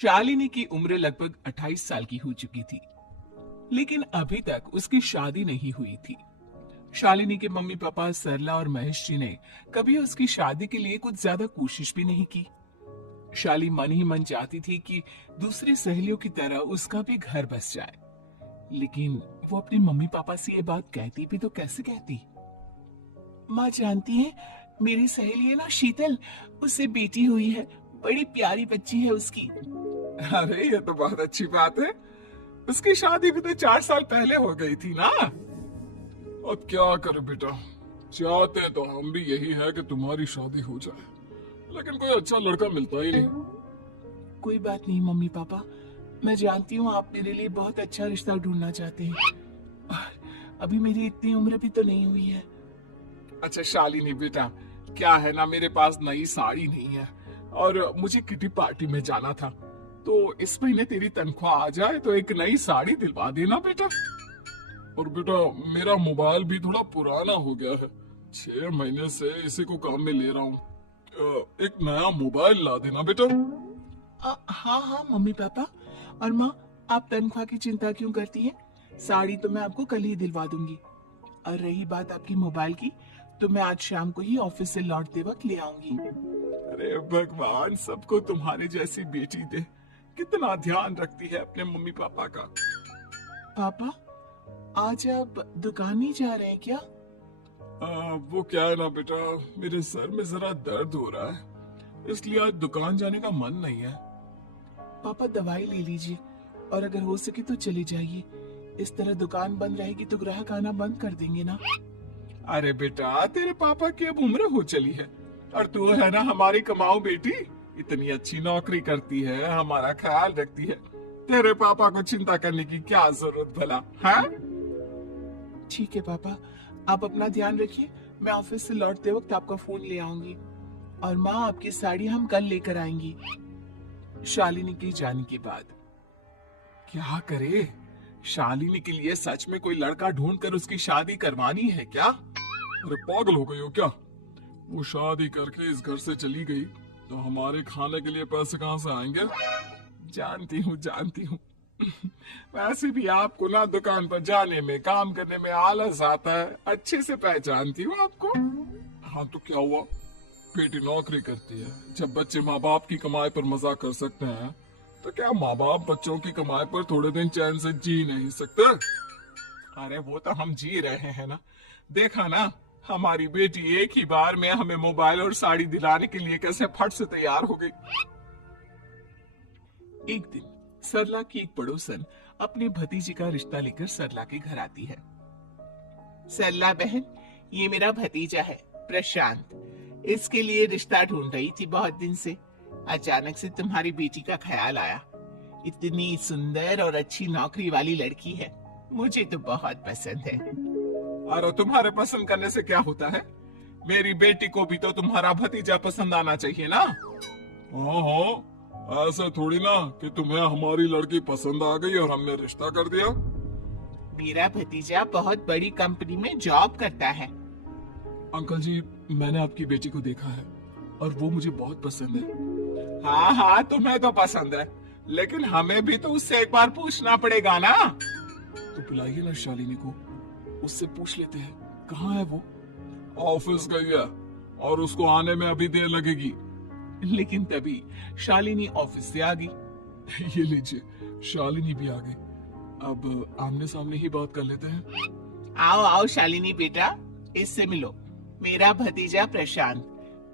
शालिनी की उम्र लगभग 28 साल की हो चुकी थी, लेकिन अभी तक उसकी शादी नहीं हुई थी। शालिनी के मम्मी पापा सरला और महेश जी ने कभी उसकी शादी के लिए कुछ ज्यादा कोशिश भी नहीं की। शाली मन ही मन चाहती थी कि दूसरी सहेलियों की तरह उसका भी घर बस जाए, लेकिन वो अपने मम्मी पापा से ये बात कहती भी तो कैसे कहती। माँ जानती है, मेरी सहेली है ना शीतल, उससे बेटी हुई है, बड़ी प्यारी बच्ची है उसकी। अरे ये तो बहुत अच्छी बात है। उसकी शादी भी तो 4 साल पहले हो गई थी ना। अब क्या करे बेटा, चाहते तो हम भी यही है कि तुम्हारी शादी हो जाए, लेकिन कोई अच्छा लड़का मिलता ही नहीं। कोई बात नहीं मम्मी पापा, मैं जानती हूँ आप मेरे लिए बहुत अच्छा रिश्ता ढूंढना चाहते हैं। अभी मेरी इतनी उम्र भी तो नहीं हुई है। अच्छा शालिनी बेटा, क्या है ना, मेरे पास नई साड़ी नहीं है और मुझे किटी पार्टी में जाना था, तो इस महीने तेरी तनख्वाह आ जाए तो एक नई साड़ी दिलवा देना बेटा। और बेटा, मेरा मोबाइल भी थोड़ा पुराना हो गया है, 6 महीने से इसी को काम में ले रहा हूँ। एक नया मोबाइल ला देना बेटा। हाँ हाँ मम्मी पापा। और माँ, आप तनख्वाह की चिंता क्यों करती हैं? साड़ी तो मैं आपको कल ही दिलवा दूंगी। और रही बात आपकी मोबाइल की, तो मैं आज शाम को ही ऑफिस से लौटते वक्त ले आऊंगी। अरे भगवान, सबको तुम्हारे जैसी बेटी दे। कितना ध्यान रखती है अपने मम्मी पापा का। पापा, आज आप दुकान नहीं जा रहे हैं क्या? वो क्या है ना बेटा, मेरे सर में जरा दर्द हो रहा है, इसलिए आज दुकान जाने का मन नहीं है। पापा दवाई ले लीजिए और अगर हो सके तो चले जाइए। इस तरह दुकान बंद रहेगी तो ग्राहक आना बंद कर देंगे ना। अरे बेटा, तेरे पापा की अब उम्र हो चली है और तू है ना हमारी कमाऊ बेटी, इतनी अच्छी नौकरी करती है, हमारा ख्याल रखती है। तेरे पापा को चिंता करने की क्या जरूरत भला है? ठीक है पापा, आप अपना ध्यान रखिए। मैं ऑफिस से लौटते वक्त आपका फोन ले आऊंगी। और माँ, आपकी साड़ी हम कल लेकर आएंगी। शालिनी के जाने के बाद क्या करे? शालिनी के लिए सच में कोई लड़का ढूंढकर उसकी शादी करवानी है क्या? अरे पागल हो गई हो क्या? वो शादी करके इस घर से चली गई तो हमारे खाने के लिए पैसे कहाँ से आएंगे? जानती हूँ वैसे भी आपको ना दुकान पर जाने में, काम करने में आलस आता है। अच्छे से पहचानती हूँ आपको। हाँ तो क्या हुआ, बेटी नौकरी करती है। जब बच्चे माँ बाप की कमाई पर मजाक कर सकते हैं, तो क्या माँ बाप बच्चों की कमाई पर थोड़े दिन चैन से जी नहीं सकते? अरे वो तो हम जी रहे हैं ना। देखा ना, हमारी बेटी एक ही बार में हमें मोबाइल और साड़ी दिलाने के लिए कैसे फट से तैयार हो गई। एक दिन सरला की एक पड़ोसन अपने भतीजे का रिश्ता लेकर सरला के घर आती है। सरला बहन, ये मेरा भतीजा है प्रशांत। इसके लिए रिश्ता ढूंढ रही थी बहुत दिन से। अचानक से तुम्हारी बेटी का ख्याल आया। इतनी सुंदर और अच्छी नौकरी वाली लड़की है, मुझे तो बहुत पसंद है। अरे तुम्हारे पसंद करने से क्या होता है? मेरी बेटी को भी तो तुम्हारा भतीजा पसंद आना चाहिए ना। हाँ हाँ, ऐसा थोड़ी ना कि तुम्हें हमारी लड़की पसंद आ गई और हमने रिश्ता कर दिया। मेरा भतीजा बहुत बड़ी कंपनी में जॉब करता है। अंकल जी, मैंने आपकी बेटी को देखा है और वो मुझे बहुत पसंद है। हाँ हाँ, तुम्हें तो पसंद है, लेकिन हमें भी तो उससे एक बार पूछना पड़ेगा ना। तो बुलाइए ना शालिनी को, उससे पूछ लेते हैं कहाँ है वो। ऑफिस गई है और उसको आने में अभी देर लगेगी। लेकिन तभी शालिनी ऑफिस से आ गई। ये लीजिए, शालिनी भी आ गई। अब आमने सामने ही बात कर लेते हैं। आओ आओ शालिनी बेटा, इससे मिलो। मेरा भतीजा प्रशांत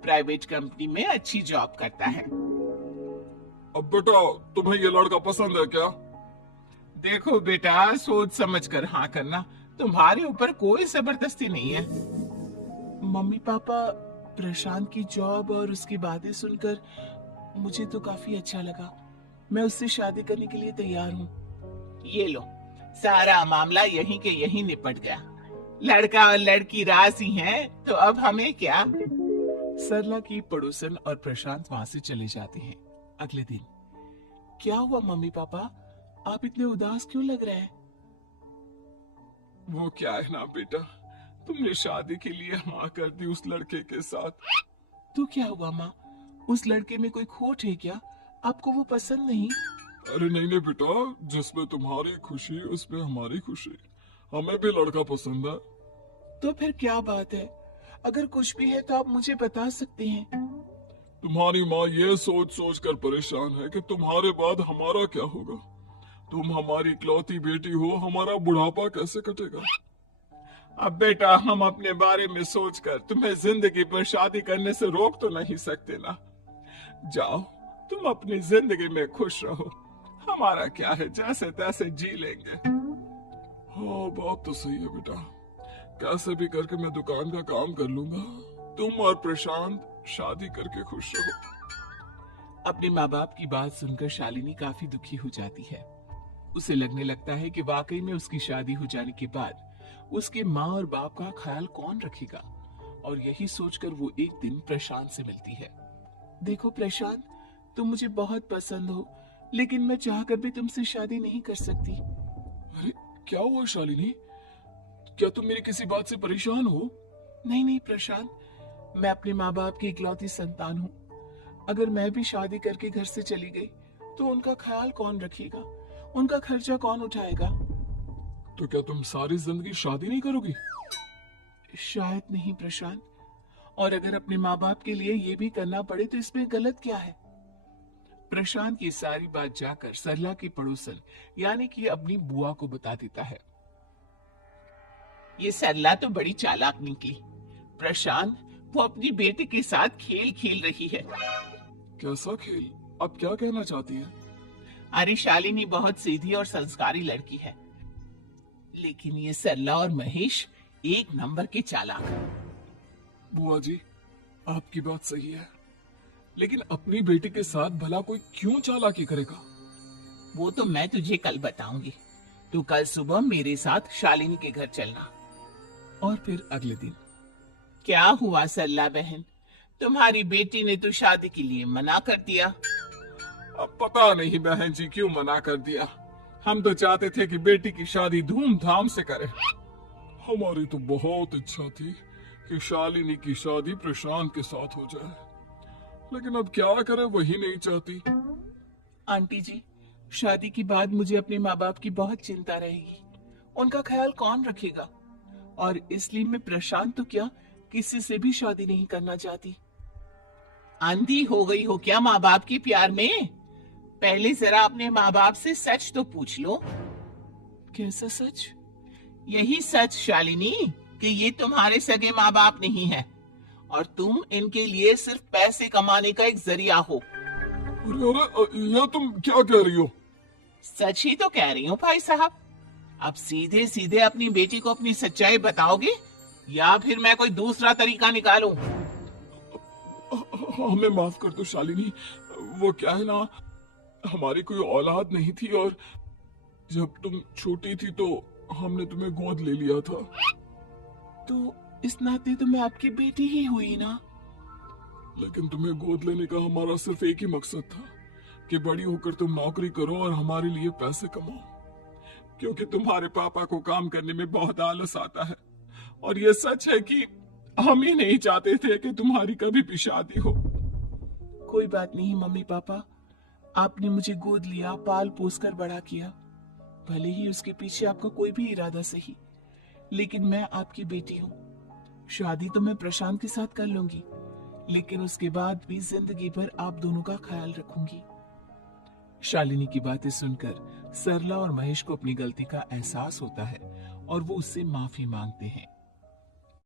प्राइवेट कंपनी में अच्छी जॉब करता है। अब बेटा, तुम्हें ये लड़का पसंद है क्या? देखो बेटा, सोच समझ कर हाँ करना, तुम्हारे ऊपर कोई जबरदस्ती नहीं है। मम्मी पापा, प्रशांत की जॉब और उसकी बातें सुनकर मुझे तो काफी अच्छा लगा। मैं उससे शादी करने के लिए तैयार हूँ। ये लो, सारा मामला यहीं के यहीं निपट गया। लड़का और लड़की राजी हैं, तो अब हमें क्या। सरला की पड़ोसन और प्रशांत वहां से चले जाते हैं। अगले दिन, क्या हुआ मम्मी पापा, आप इतने उदास क्यों लग रहे हैं? वो क्या है ना बेटा, तुमने शादी के लिए हाँ कर दी उस लड़के के साथ। तो क्या हुआ माँ, उस लड़के में कोई खोट है क्या? आपको वो पसंद नहीं? अरे नहीं नहीं बेटा, जिसमें तुम्हारी खुशी उसमें हमारी खुशी। हमें भी लड़का पसंद है। तो फिर क्या बात है? अगर कुछ भी है तो आप मुझे बता सकते हैं। तुम्हारी माँ ये सोच सोच कर परेशान है कि तुम्हारे बाद हमारा क्या होगा। तुम हमारी इकलौती बेटी हो, हमारा बुढ़ापा कैसे कटेगा। अब बेटा, हम अपने बारे में सोचकर तुम्हें जिंदगी पर शादी करने से रोक तो नहीं सकते ना। जाओ, तुम अपनी जिंदगी में खुश रहो। हमारा क्या है, जैसे तैसे जी लेंगे। हाँ बात तो सही है बेटा, कैसे भी करके मैं दुकान का काम कर लूंगा। तुम और प्रशांत शादी करके खुश रहो। अपने माँ बाप की बात सुनकर शालिनी काफी दुखी हो जाती है। उसे लगने लगता है कि वाकई में उसकी शादी हो जाने के बाद उसके माँ और बाप का ख्याल कौन रखेगा। और यही सोचकर वो एक दिन प्रशांत से मिलती है। देखो प्रशांत, तुम मुझे बहुत पसंद हो, लेकिन मैं चाहकर भी तुमसे शादी नहीं कर सकती। अरे क्या हुआ शालिनी, क्या तुम मेरी किसी बात से परेशान हो? नहीं नहीं प्रशांत, मैं अपने माँ बाप की इकलौती संतान हूँ। अगर मैं भी शादी करके घर से चली गई तो उनका ख्याल कौन रखेगा, उनका खर्चा कौन उठाएगा। तो क्या तुम सारी जिंदगी शादी नहीं करोगी? शायद नहीं प्रशांत, और अगर अपने माँ बाप के लिए ये भी करना पड़े तो इसमें गलत क्या है। प्रशांत की सारी बात जाकर सरला की पड़ोसन यानी कि अपनी बुआ को बता देता है। ये सरला तो बड़ी चालाक निकली। प्रशांत, वो अपनी बेटी के साथ खेल खेल रही है। कैसा खेल? अब क्या कहना चाहती है? अरे शालिनी बहुत सीधी और संस्कारी लड़की है, लेकिन ये सरला और महेश एक नंबर के चालाक। बुआ जी, आपकी बात सही है, लेकिन अपनी बेटी के साथ भला कोई क्यों चालाकी करेगा? वो तो मैं तुझे कल बताऊंगी। तू कल सुबह मेरे साथ शालिनी के घर चलना। और फिर अगले दिन। क्या हुआ सरला बहन, तुम्हारी बेटी ने तो शादी के लिए मना कर दिया। अब पता नहीं बहन जी क्यों मना कर दिया। हम तो चाहते थे कि बेटी की शादी धूमधाम से करें। हमारी तो बहुत इच्छा थी कि शालिनी की शादी प्रशांत के साथ हो जाए, लेकिन अब क्या करें, वही नहीं चाहती। आंटी जी, शादी के बाद मुझे अपने माँ बाप की बहुत चिंता रहेगी। उनका ख्याल कौन रखेगा, और इसलिए मैं प्रशांत तो क्या किसी से भी शादी नहीं करना चाहती। अंधी हो गई हो क्या माँ बाप के प्यार में? पहले जरा अपने माँ बाप से सच तो पूछ लो। कैसा सच? यही सच शालिनी, कि ये तुम्हारे सगे माँ बाप नहीं है और तुम इनके लिए सिर्फ पैसे कमाने का एक जरिया हो। अरे ये तुम क्या कह रही हो? सच ही तो कह रही हूँ भाई साहब। अब सीधे सीधे अपनी बेटी को अपनी सच्चाई बताओगे या फिर मैं कोई दूसरा तरीका निकालूं? हमें माफ कर दो शालिनी, वो क्या है ना, हमारी कोई औलाद नहीं थी और जब तुम छोटी थी तो हमने तुम्हें गोद ले लिया था। तो इस नाते तो मैं आपकी बेटी ही हुई ना। लेकिन तुम्हें गोद लेने का हमारा सिर्फ एक ही मकसद था कि बड़ी होकर तुम नौकरी करो और हमारे लिए पैसे कमाओ, क्योंकि तुम्हारे पापा को काम करने में बहुत आलस आता है। और ये सच है कि हम ही नहीं चाहते थे कि तुम्हारी कभी भी शादी हो। कोई बात नहीं मम्मी पापा, आपने मुझे गोद लिया, पाल पोस कर बड़ा किया। भले ही उसके पीछे आपका कोई भी इरादा सही, लेकिन मैं आपकी बेटी हूँ। शादी तो मैं प्रशांत के साथ कर लूंगी, लेकिन उसके बाद भी जिंदगी भर आप दोनों का ख्याल रखूंगी। शालिनी की बातें सुनकर सरला और महेश को अपनी गलती का एहसास होता है और वो उससे माफी मांगते हैं।